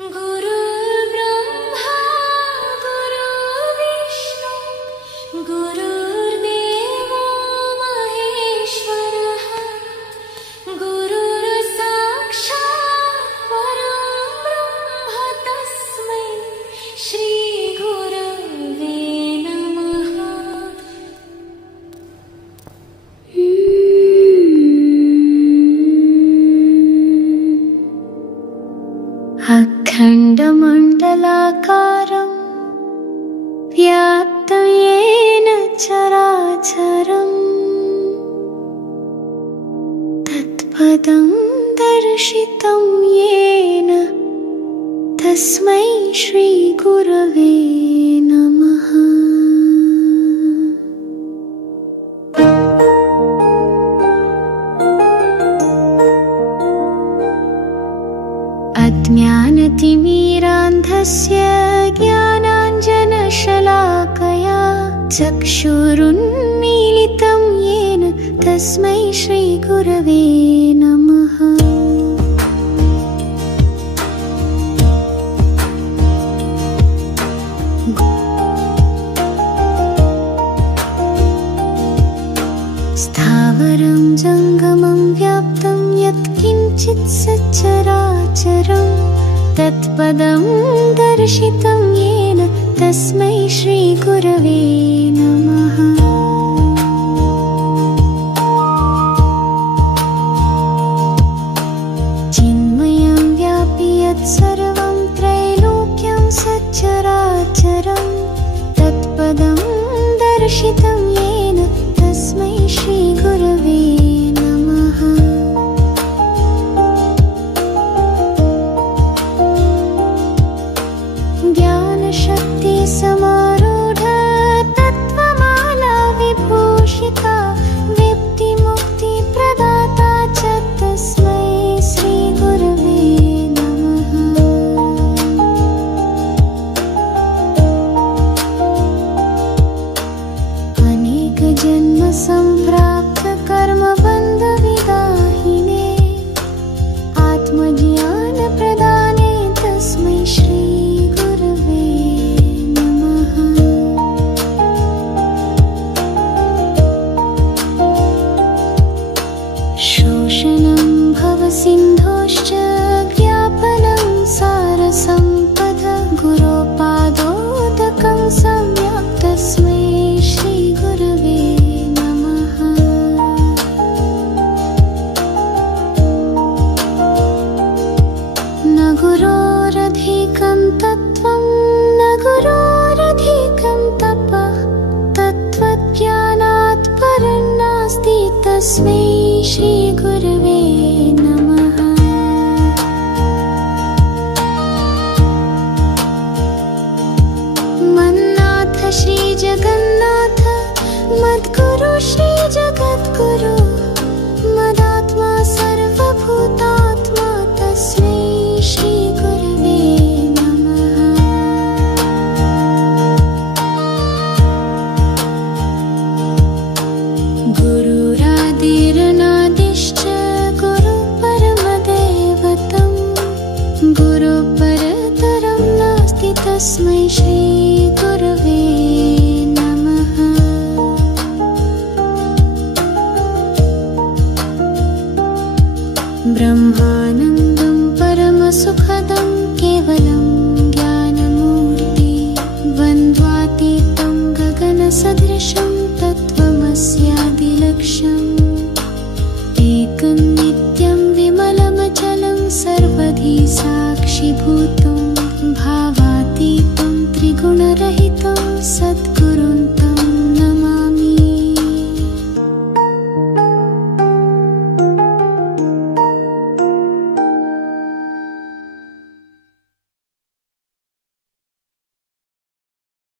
गुरुर्ब्रह्मा गुरुर्विष्णु गुरुर्देवो महेश्वरः गुरुर्साक्षात् परं ब्रह्म तस्मै श्री गुरवे नमः। अखण्डमण्डलाकारं व्याप्तं येन चराचरम् तत्पदं दर्शितं येन तस्मै श्रीगुरवे नमः। अज्ञानतिमिरान्धस्य ज्ञानाञ्जनशलाकया चक्षुरुन्मीलितं येन तस्मै श्रीगुरवे नमः। स्थावरं जङ्गमं व्याप्तं यत्किञ्चित् सचराचरं तत्पदं दर्शितं येन तस्मै श्रीगुरवे नमः। चिन्मयं व्यापि यत्सर्वं त्रैलोक्यं सचराचरं तत्पदं दर्शितं येन तस्मै श्रीगुरवे नमः। ज्ञानशक्ति समारूढ तत्त्वमाला विभूषिता व्यक्तिमुक्तिप्रदाता च तस्मै श्रीगुरवे नमः। अनेकजन्म सम्प्राप्त कर्मबन्धविदाहिने आत्मज्ञानप्रदाने तस्मै श्रीगुरवे नमः। शोषणं भवसिन्धोश्च ज्ञापनं सारसम्पद गुरोपादोदकं सम्यक् तस्मै श्रीगुरवे नमः। न गुरोरधिकं तत्त्वं न गुरोरधिकं तपः तत्त्वज्ञानात् परं नास्ति तस्मै श्रीगुरवे नमः। मन्नाथ श्रीजगन्नाथ मद्गुरु श्रीजगद्गुरु मदात्मा सर्वभूतात्मा तस्मै श्रीगुरवे नमः। गुरुरादिरनादिश्च गुरुपरमदैवतं गुरुपरतरं नास्ति तस्मै श्रीगुरवे नमः। ब्रह्मानन्दं परमसुखदं केवलं ज्ञानमूर्ति द्वन्द्वातीतं गगनसदृशं तत्त्वमस्यादिलक्ष्यम् एकं नित्यं विमलमचलं सर्वधी साक्षिभूतं भावातीतं त्रिगुणरहितं सद्गुरुं